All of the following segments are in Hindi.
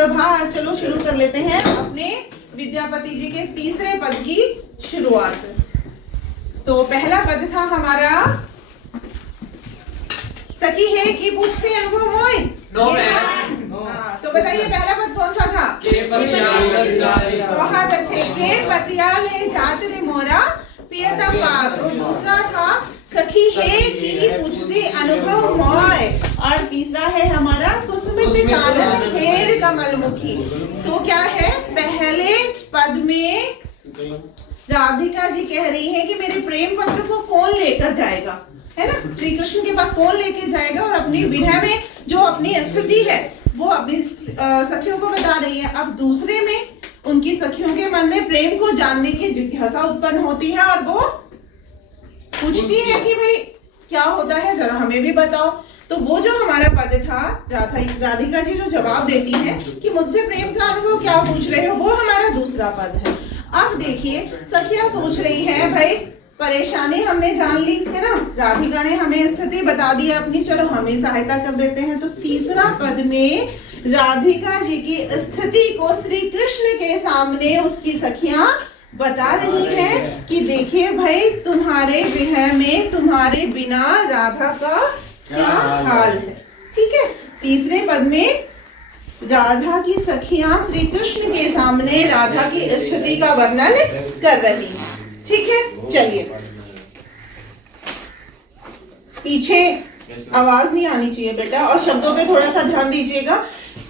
सुप्रभात। चलो शुरू कर लेते हैं अपने विद्यापति जी के तीसरे पद की शुरुआत। तो पहला पद था हमारा सखी है कि पूछते अनुभव मोय। तो बताइए पहला पद कौन सा था? बहुत अच्छे। के पतियाले जात रे मोरा प्रियतम पास। और दूसरा था सखी है कि पूछते अनुभव मोय। और तीसरा है हमारा कुसुमित कानन हेर कमल मुखी। तो क्या है, पहले पद में राधिका जी कह रही है कि मेरे प्रेम पत्र को कौन लेकर जाएगा, है ना, श्री कृष्ण के पास कौन लेके जाएगा। और अपनी विरह में जो अपनी स्थिति है वो अपनी सखियों को बता रही है। अब दूसरे में उनकी सखियों के मन में प्रेम को जानने की जिज्ञासा उत्पन्न होती है और वो पूछती है कि भाई क्या होता है, जरा हमें भी बताओ। तो वो जो हमारा पद था, राधिका जी जो जवाब देती है कि मुझसे प्रेम का अनुभव क्या पूछ रहे हो, वो हमारा दूसरा पद है। अब देखिए सखियां सोच रही है, भाई परेशानी हमने जान ली है ना, राधिका ने हमें स्थिति बता दी अपनी, चलो हमें सहायता कर देते हैं। तो तीसरा पद में राधिका जी की स्थिति को श्री कृष्ण के सामने उसकी सखियां बता रही हैं कि देखिए भाई तुम्हारे विरह में तुम्हारे बिना राधा का क्या हाल है। ठीक है, तीसरे पद में राधा की सखियां श्री कृष्ण के सामने राधा की स्थिति का वर्णन कर रही हैं। ठीक है, चलिए पीछे आवाज नहीं आनी चाहिए बेटा, और शब्दों पे थोड़ा सा ध्यान दीजिएगा।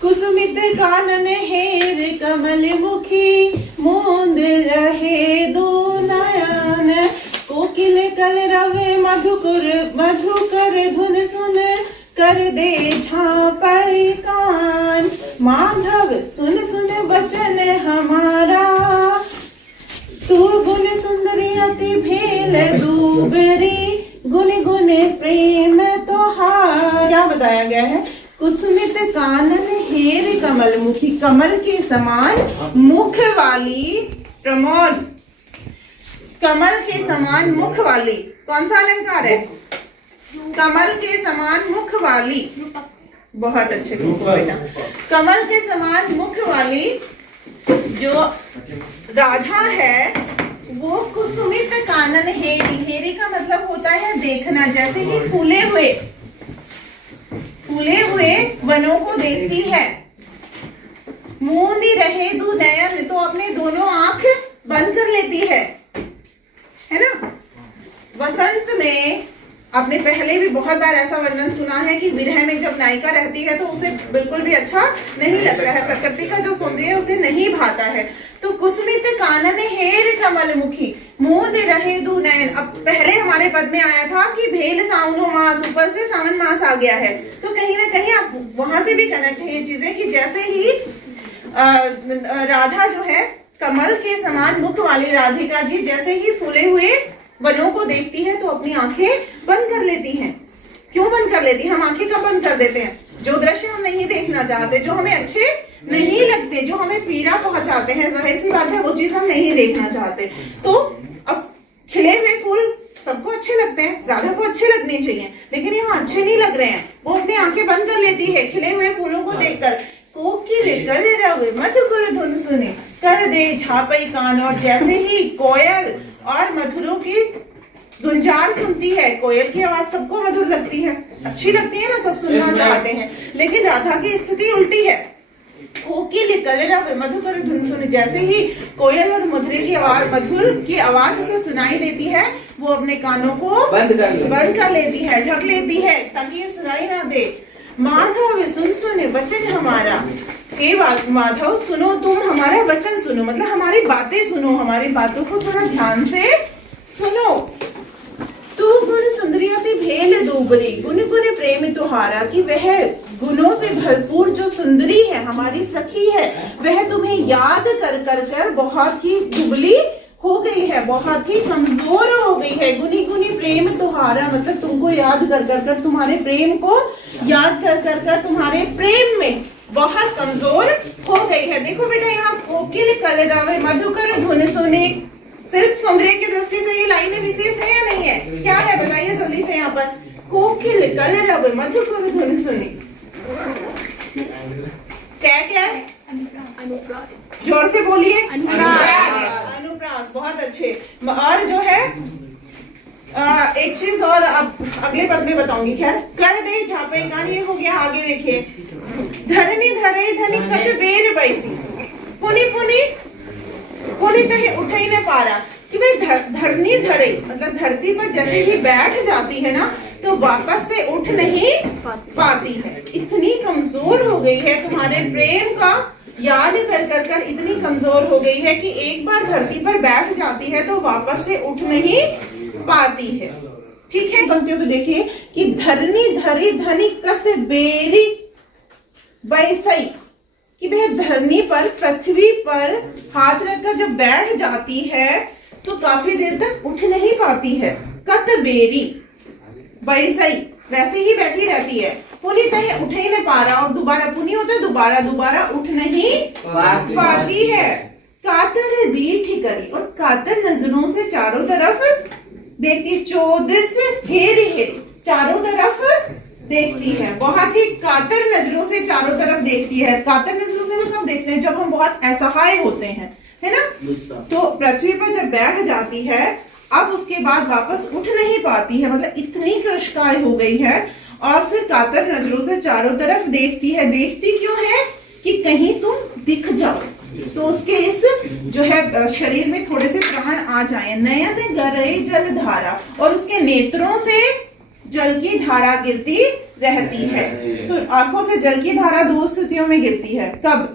कुसुमित कानन हेर कमल मुखी मूंद रहे दो नयन। कोकिल कल रवे मधुकर धुन सुन कर दे झांपर कान। माधव सुन सुन वचन हमारा तू गुण सुंदरी अति भेल दूबरी गुन गुन प्रेम तोहार। क्या बताया गया है? कुसुमित कानन हेर कमल मुखी, कमल के समान मुख वाली, प्रमोद कमल के समान मुख वाली, कौन सा अलंकार है? कमल के समान मुख वाली। बहुत अच्छे बेटा। कमल के समान मुख वाली जो राधा है वो कुसुमित कानन हेरी, हेरी का मतलब होता है देखना, जैसे कि फूले हुए वनों को देखती है। मूंदी रहे दो नयन, तो अपने दोनों आंख बंद कर लेती है ना। वसंत में आपने पहले भी बहुत बार ऐसा वर्णन सुना है कि विरह में जब नायिका रहती है तो उसे बिल्कुल भी अच्छा नहीं लगता है, प्रकृति का जो सौंदर्य उसे नहीं भाता है। तो कुसुमित कानन हेर कमल मुखी मूंद रहे दो नयन। अब पहले हमारे पद में आया था कि भेल सावनो मास, ऊपर से सावन मास आ गया है, तो कहीं ना कहीं आप वहां से भी कनेक्ट है ये चीजें कि जैसे ही राधा जो है कमल के समान मुख वाली राधिका जी जैसे ही फूले हुए वनों को देखती है तो अपनी आंखें बंद कर लेती हैं। क्यों बंद कर लेती हैं? हम आंखें कब बंद कर देते हैं? जो दृश्य हम नहीं देखना चाहते, जो हमें अच्छे नहीं लगते, जो हमें पीड़ा पहुंचाते हैं, जाहिर सी बात है वो चीज हम नहीं देखना चाहते। तो अब खिले हुए फूल सबको अच्छे लगते हैं, राधा को अच्छे लगने चाहिए, लेकिन यहाँ अच्छे नहीं लग रहे हैं। वो अपनी आंखें बंद कर लेती है खिले हुए फूलों को देखकर। कोकिल गले रवे मधुकर धुन सुने कर दे झापई कान। और जैसे ही कोयल और मधुरों की गुंजार सुनती है, कोयल की आवाज सबको मधुर लगती है, अच्छी लगती है ना, सब सुनना चाहते हैं, लेकिन राधा की स्थिति उल्टी है। कोकिल कल रवे मधुकर धुन सुने, जैसे ही कोयल और मधुर की आवाज उसे सुनाई देती है वो अपने कानों को बंद कर लेती है, ढक लेती है ताकि ये सुनाई ना दे। माधव सुन सुने वचन हमारा, हे माधव सुनो, तुम हमारा वचन सुनो, मतलब हमारी बातें सुनो, हमारी बातों को थोड़ा ध्यान से सुनो। तू गुण सुंदरियति भेल दूबरी गुण गुण प्रेम तुहारा, कि वह गुणों से भरपूर जो सुंदरी है हमारी सखी है वह तुम्हें याद कर बहुत ही दुबली हो गई है, बहुत ही कमजोर हो गई है। गुनी गुनी प्रेम तुहारा, मतलब तुमको याद कर तुम्हारे प्रेम को याद कर तुम्हारे प्रेम में बहुत कमजोर हो गई है। देखो बेटा यहाँ कोकिल कल रवे मधुकर धुन सुने, सिर्फ सौंदर्य की दृष्टि से ये लाइनें विशेष है या नहीं है? क्या है बताइए जल्दी से। यहाँ पर कोकिल कल रवे मधुकर धुन सुने, क्या क्या अनुप्रास। जोर से बोलिए। अनुप्रास। अनुप्रास, बहुत अच्छे। और जो है एक चीज और अब अगले पद में बताऊंगी। खैर, कर दे झापे कान, ये हो गया। आगे देखिए, धरनी धरे धनी कत बेर बैसी, पुनी पुनी पुनी तहे उठ ही न पारा। कि भाई धरनी धरे मतलब धरती पर जैसे ही बैठ जाती है ना तो वापस से उठ नहीं पाती है। इतनी कमजोर हो गई है तुम्हारे प्रेम का याद कर कर कर, इतनी कमजोर हो गई है कि एक बार धरती पर बैठ जाती है तो वापस से उठ नहीं पाती है। ठीक है, पंक्तियों को देखिए कि धरनी धरी धनी कत बेरी बैसई, कि वह धरनी पर, पृथ्वी पर हाथ रखकर जब बैठ जाती है तो काफी देर तक उठ नहीं पाती है। कत बेरी बैसई, वैसे ही बैठी रहती है। पुनी तहे उठ ही नहीं पा रहा, और दोबारा पुनी होता है दोबारा दोबारा उठ नहीं पाती है। कातर दी ठिकरी, और कातर नजरों से चारों तरफ देखती, चौदिस हेरी हेरी, चारों तरफ देखती है। बहुत ही कातर नजरों से चारों तरफ देखती है। कातर नजरों से मतलब देखते हैं जब हम बहुत असहाय होते हैं, है ना। तो पृथ्वी पर जब बैठ जाती है अब उसके बाद वापस उठ नहीं पाती है, मतलब इतनी कृशकाय हो गई है। और फिर कातर नजरों से चारों तरफ देखती है। देखती क्यों है? कि कहीं तुम दिख जाओ, तो उसके इस जो है शरीर में थोड़े से प्राण आ जाए। नयन गरई जल धारा, और उसके नेत्रों से जल की धारा गिरती रहती है। तो आंखों से जल की धारा दो स्थितियों में गिरती है। कब?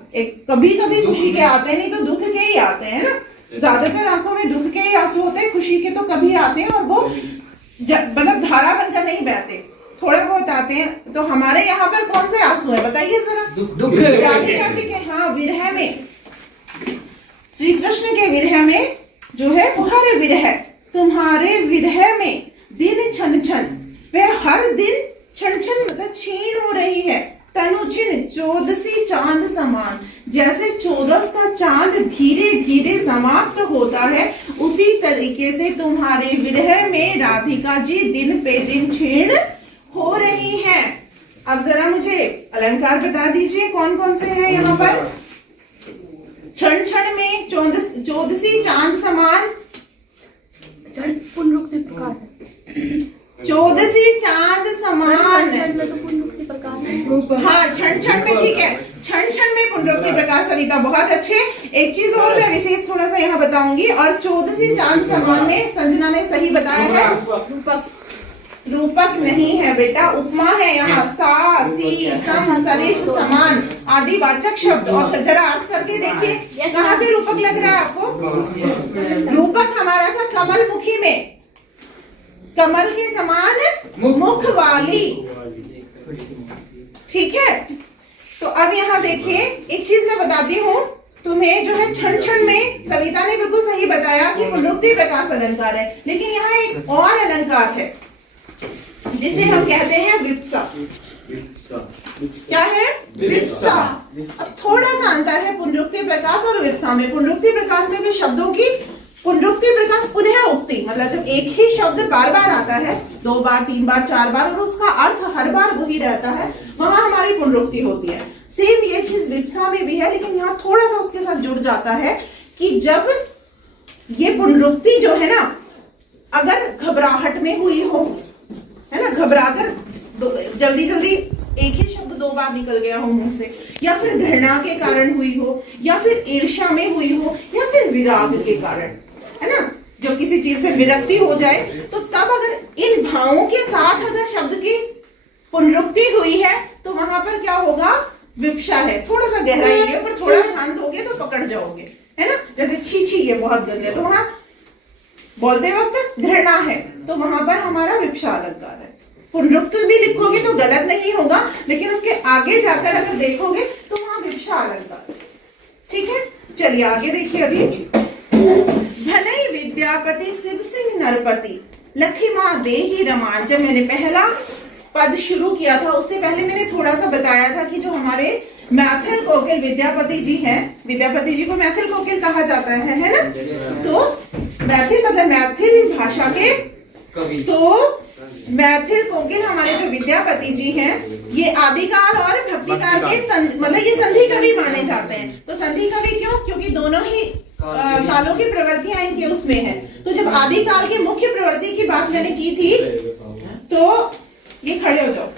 कभी कभी खुशी के आते हैं, नहीं तो दुख के ही आते हैं ना। ज्यादातर आंखों में दुख के ही आंसू होते हैं, खुशी के तो कभी आते हैं और वो मतलब धारा बनकर नहीं बहते, थोड़े बहुत आते हैं। तो हमारे यहाँ पर कौन से आंसू है बताइए जरा? दुख। राधिका जी के हाँ विरह में, श्री कृष्ण के विरह में जो है वो हर विरह, तुम्हारे विरह में दिन छन छन, वह हर दिन छन छन मतलब क्षीण हो रही है। तनु छिन चौदसी चांद समान, जैसे चौदस का चांद धीरे धीरे समाप्त होता है उसी तरीके से तुम्हारे विरह में राधिका जी दिन पे दिन क्षीण हो रही हैं। अब जरा मुझे अलंकार बता दीजिए कौन कौन से हैं यहाँ पर? क्षण क्षण में चौदसी चांद समान, पुनरुक्ति प्रकाश है। चौदसी चांद समान, में तो पुनरुक्ति प्रकाश है। हाँ क्षण क्षण में, ठीक है, क्षण क्षण में पुनरुक्ति प्रकाश। सविता बहुत अच्छे। एक चीज और मैं विशेष थोड़ा सा यहाँ बताऊंगी। और चौदसी चांद समान में संजना ने सही बताया है, रूपक। रूपक नहीं है बेटा, उपमा है यहाँ। सा सी सम सरिस समान आदि वाचक शब्द। और जरा अर्थ करके देखिए कहाँ से रूपक लग रहा है आपको? रूपक हमारा था कमल मुखी में, कमल के समान मुख वाली। ठीक है, तो अब यहाँ देखिए एक चीज मैं बताती हूँ तुम्हें, जो है क्षण क्षण में सविता ने बिल्कुल सही बताया कि पुनरुक्ति प्रकाश अलंकार है। लेकिन यहाँ एक और अलंकार है जिसे हम कहते हैं विप्सा। क्या है? विप्सा। अब थोड़ा सा अंतर है पुनरुक्ति प्रकाश और विप्सा में। पुनरुक्ति प्रकाश में भी शब्दों की पुनरुक्ति प्रकाश पुनः उक्ति, मतलब जब एक ही शब्द बार बार आता है, 2 बार 3 बार 4 बार, और उसका अर्थ हर बार वही रहता है, वहां हमारी पुनरुक्ति होती है। सेम ये चीज विप्सा में भी है, लेकिन यहाँ थोड़ा सा उसके साथ जुड़ जाता है कि जब ये पुनरुक्ति जो है ना, अगर घबराहट में हुई हो, है ना, घबराकर जल्दी जल्दी एक ही शब्द 2 बार निकल गया हो मुंह से, या फिर घृणा के कारण हुई हो, या फिर ईर्ष्या में हुई हो, या फिर विराग के कारण, है ना, जब किसी चीज से विरक्ति हो जाए, तो तब अगर इन भावों के साथ अगर शब्द की पुनरुक्ति हुई है तो वहां पर क्या होगा? विप्सा है। थोड़ा सा गहराई है, पर थोड़ा ध्यान दोगे तो पकड़ जाओगे, है ना। जैसे छी छी ये बहुत गंदे, तो वहां बोलते वक्त घृणा है, तो वहां पर हमारा विप्सा अलंकार है। पुनरुक्ति भी लिखोगे तो गलत नहीं होगा, लेकिन उसके आगे जाकर अगर देखोगे तो वहां विप्सा अलंकार है। ठीक है, चलिए आगे देखिए। अभी धनई विद्यापति शिव सिंह नरपति लखी माँ दे ही रमान। जब मैंने पहला पद शुरू किया था उससे पहले मैंने थोड़ा सा बताया था कि जो हमारे मैथिल कोकिल विद्यापति जी हैं, विद्यापति जी को मैथिल कोकिल कहा जाता है ना। तो मैथिल मतलब मैथिल भाषा के, तो मैथिल कोकिल हमारे जो विद्यापति जी हैं, ये आदिकाल और भक्तिकाल के मतलब ये संधि कवि माने जाते हैं। दोनों ही कालों की प्रवृत्तियां इनके उसमें है। तो जब आदि काल की मुख्य प्रवृत्ति की बात मैंने की थी, तो ये खड़े हो जाओ।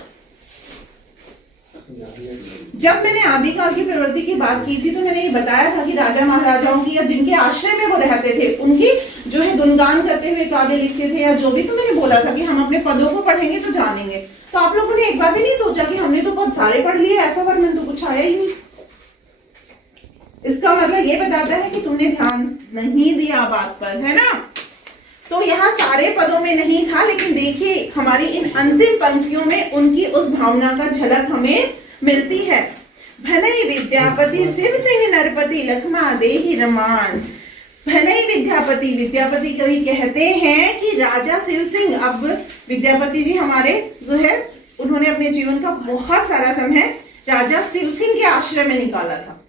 जब मैंने आदिकाल की प्रवृत्ति की बात की थी तो मैंने ये बताया था कि राजा महाराजाओं की या जिनके आश्रय में वो रहते थे उनकी जो है गुणगान करते हुए काव्य लिखते थे या जो भी। तो मैंने बोला था कि हम अपने पदों को पढ़ेंगे तो जानेंगे। तो आप लोगों ने एक बार भी नहीं सोचा कि हमने तो पद सारे पढ़ लिए, ऐसा वर्णन तो कुछ आया ही नहीं। इसका मतलब ये बताता है कि तुमने ध्यान नहीं दिया बात पर, है ना। तो यहाँ सारे पदों में नहीं था, लेकिन देखिए हमारी इन अंतिम पंक्तियों में उनकी उस भावना का झलक हमें मिलती है। भनई विद्यापति शिव सिंह नरपति लखमा देहि रमान। भनई विद्यापति, विद्यापति कवि कहते हैं कि राजा शिव सिंह, अब विद्यापति जी हमारे जो है उन्होंने अपने जीवन का बहुत सारा समय राजा शिव सिंह के आश्रय में निकाला था,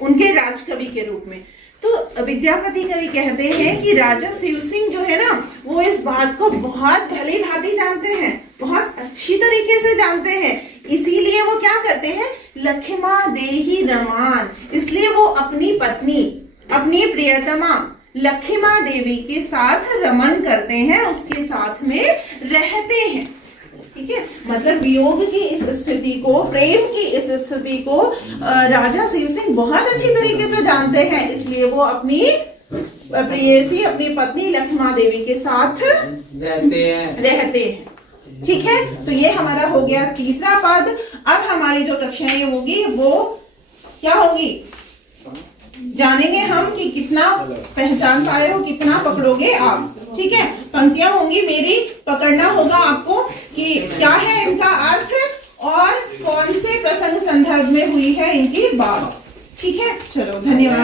उनके राजकवि के रूप में। तो विद्यापति कवि कहते हैं कि राजा शिव सिंह जो है ना, वो इस बात को बहुत भली भांति जानते हैं, बहुत अच्छी तरीके से जानते हैं। इसीलिए वो क्या करते हैं, लखमा देहि रमान, इसलिए वो अपनी पत्नी, अपनी प्रियतमा लखमा देवी के साथ रमन करते हैं, उसके साथ में रहते हैं। ठीक है, मतलब वियोग की इस स्थिति को, प्रेम की इस स्थिति को राजा शिव सिंह बहुत अच्छी तरीके से जानते हैं, इसलिए वो अपनी प्रेयसी, अपनी पत्नी लखमा देवी के साथ रहते हैं। ठीक है, तो ये हमारा हो गया तीसरा पद। अब हमारी जो कक्षाएं होगी वो क्या होगी, जानेंगे हम कि कितना पहचान पाए हो, कितना पकड़ोगे आप। ठीक है, पंक्तियां होंगी मेरी, पकड़ना होगा आपको कि क्या है इनका अर्थ और कौन से प्रसंग संदर्भ में हुई है इनकी बात। ठीक है, चलो धन्यवाद।